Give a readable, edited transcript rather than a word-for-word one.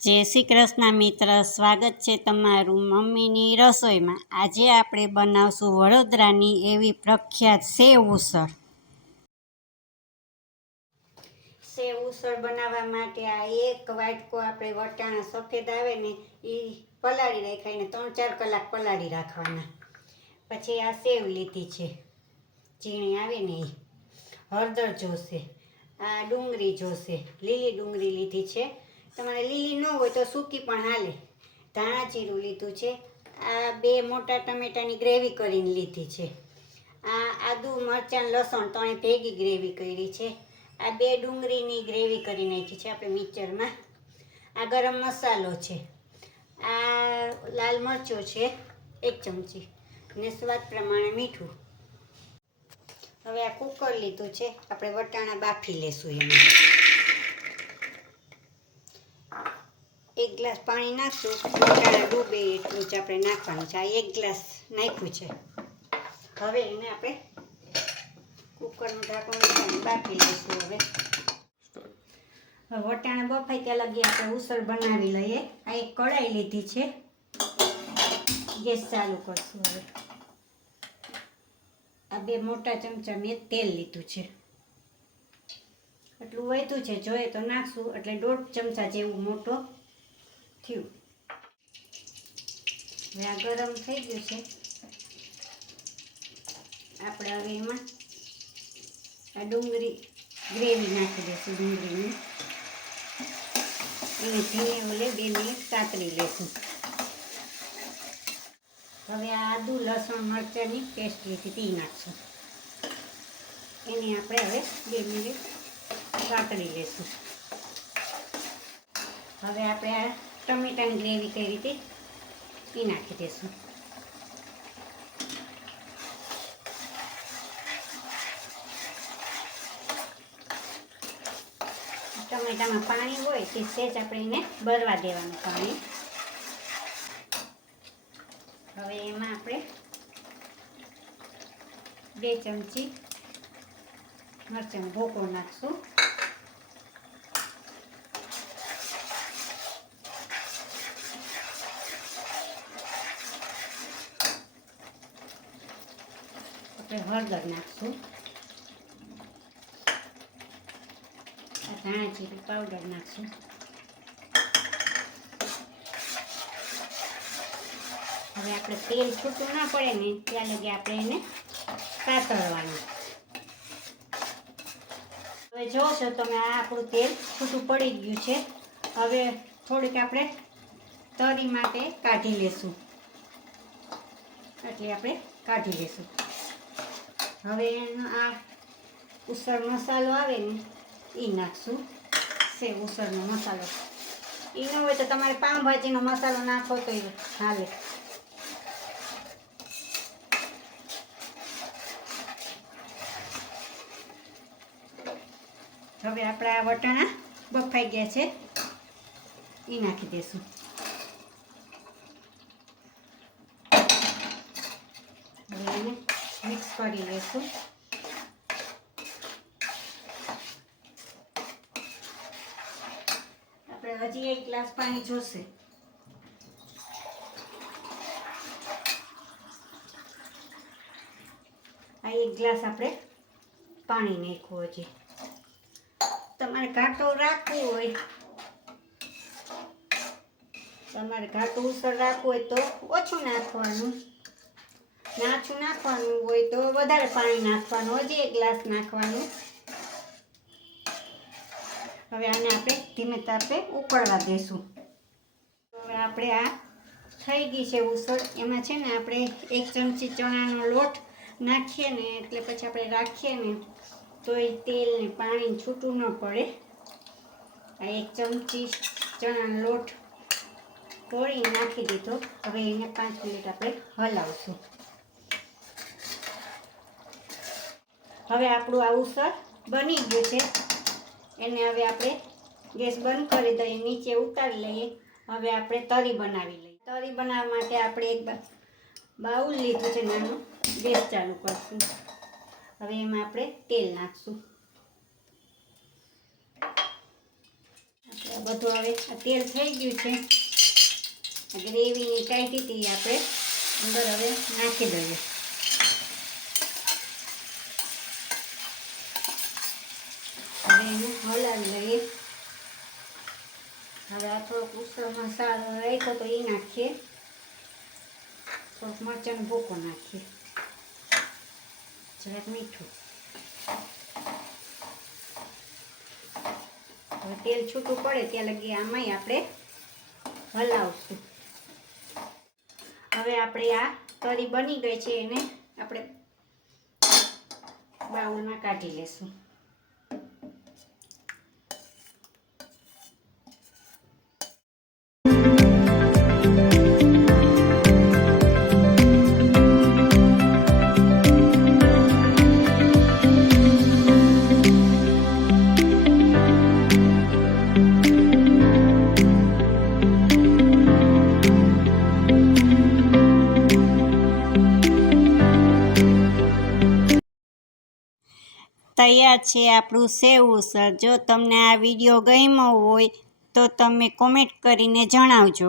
જય શ્રી કૃષ્ણ મિત્ર, સ્વાગત છે તમારું મમ્મીની રસોઈમાં। આજે આપણે બનાવશું વડોદરાની એવી પ્રખ્યાત સેવ ઉસળ। સેવ ઉસળ બનાવવા માટે આ એક વાટકો આપણે વટાણા સફેદ આવે ને એ પલાળી રાખાઈને 3-4 કલાક પલાળી રાખવાના। પછી આ સેવ લીધી છે, ઝીણી આવે ને એ, હળદર જોશે, આ ડુંગળી જોશે, લીલી ડુંગળી લીધી છે, તમારે લીલી ન હોય તો સૂકી પણ હાલે, ધાણા જીરું લીધું છે, આ 2 મોટા ટમેટાની ગ્રેવી કરીને લીધી છે, આ આદુ મરચાં લસણ ત્રણે ભેગી ગ્રેવી કરી છે, આ 2 ડુંગળીની ગ્રેવી કરી નાખી છે આપણે મિક્સરમાં, આ ગરમ મસાલો છે, આ લાલ મરચું છે 1 ચમચી ને સ્વાદ પ્રમાણે મીઠું। હવે આ કુકર લીધું છે, આપણે વટાણા બાફી લેશું એમાં। 1 ગ્લાસ પાણી નાખશું, વટાણા ડૂબે એટલું જ આપણે નાખવાનું છે, આ 1 ગ્લાસ નાખ્યું છે। હવે એને આપણે કુકરનું ઢાંકણું બાફી લઈશું। હવે વટાણા બફાય ત્યાં લગી આપણે ઉસળ બનાવી લઈએ। આ એક કઢાઈ લીધી છે, ગેસ ચાલુ કરશું। હવે આ 2 મોટા ચમચા મેં તેલ લીધું છે, એટલું વધ્યું છે, જોઈએ તો નાખશું, એટલે 1.5 ચમચા જેવું મોટો થયું। હવે આ ગરમ થઈ ગયું છે, આપણે હવે એમાં આ ડુંગળી ગ્રેવી નાખી દઈશું। ડુંગળીની એને ધીમે ઓલે 2 મિનિટ સાતરી લેશું। હવે આ આદુ લસણ મરચાંની પેસ્ટ લીધી હતી એ નાખશું, એની આપણે હવે 2 મિનિટ સાતરી લેશું। હવે આપણે આ ટમેટાની ગ્રેવી કરી હતી એ નાખી દઈશું। ટમેટામાં પાણી હોય તે સેજ આપણે એને બરવા દેવાનું પાણી। હવે એમાં આપણે 2 ચમચી મરચાંનો ભૂકો નાખશું, આપણે હળદર નાખશું, ધાણા જીરું પાવડર નાખશું, હવે આપણે તેલ છૂટું ના પડે ને ત્યાં લગી આપણે એને સાતળવાનું। હવે જોશો તમે આ આપણું તેલ છૂટું પડી ગયું છે, હવે થોડીક આપણે તરી માટે કાઢી લેશું, એટલે આપણે કાઢી લેશું। હવે એનો આ ઉસળ મસાલો આવે ને એ નાખશું, સેવ ઉસળનો મસાલો, એ ન હોય તો તમારે પાઉંભાજીનો મસાલો નાખો તો હાલે। હવે આપણે આ વટાણા બફાઈ ગયા છે એ નાખી દઈશું। હવે એને મિક્સ કરી લઈશું। આપણે હજી 1 ગ્લાસ પાણી જોશે, આ 1 ગ્લાસ આપણે પાણી નાખ્યું। હજી તમારે ઘાટો રાખવું હોય, તમારે ઘાટું ઉસળ રાખવું હોય તો ઓછું નાખવાનું, નાછું નાખવાનું હોય તો વધારે પાણી નાખવાનું, હજી 1 ગ્લાસ નાખવાનું। હવે આને આપણે ધીમે તાપે ઉકળવા દેશું। હવે આપણે આ થઈ ગઈ છે ઉસળ, એમાં છે ને આપણે 1 ચમચી ચણાનો લોટ નાખીએ ને એટલે પછી આપણે રાખીએ ને તો એ તેલ ને પાણી છૂટું ન પડે। આ 1 ચમચી ચણાનો લોટ તોડી નાખી દીધો, હવે એને 5 મિનિટ આપણે હલાવશું। હવે આપણું આ ઉસળ બની ગયું છે, એને હવે આપણે ગેસ બંધ કરી દઈએ, નીચે ઉતારી લઈએ। હવે આપણે તરી બનાવી લઈએ। તરી બનાવવા માટે આપણે એક બાઉલ લીધું છે નાનું, ગેસ ચાલુ કરશું। હવે એમાં આપણે તેલ નાખશું, આપણે બધું હવે આ તેલ થઈ ગયું છે. ગ્રેવીની કાઢી હતી આપણે અંદર હવે નાખી દઈએ. હવે એને હલાવી લઈએ. હવે આ થોડોક ઉસળ મસાલો રાખ્યો તો એ નાખીએ. થોડોક મરચાંનો ભૂકો નાખીએ. જરાક મીઠું. હવે તેલ છૂટું પડે ત્યાં લગી આમાંય આપણે હલાવશું. હવે આપણે આ કરી બની ગઈ છે એને આપણે બાઉલમાં કાઢી લેશું. તૈયાર છે આપણું સેવ ઉસળ. જો તમને આ વિડીયો ગમ્યો હોય તો તમે કોમેન્ટ કરીને જણાવજો.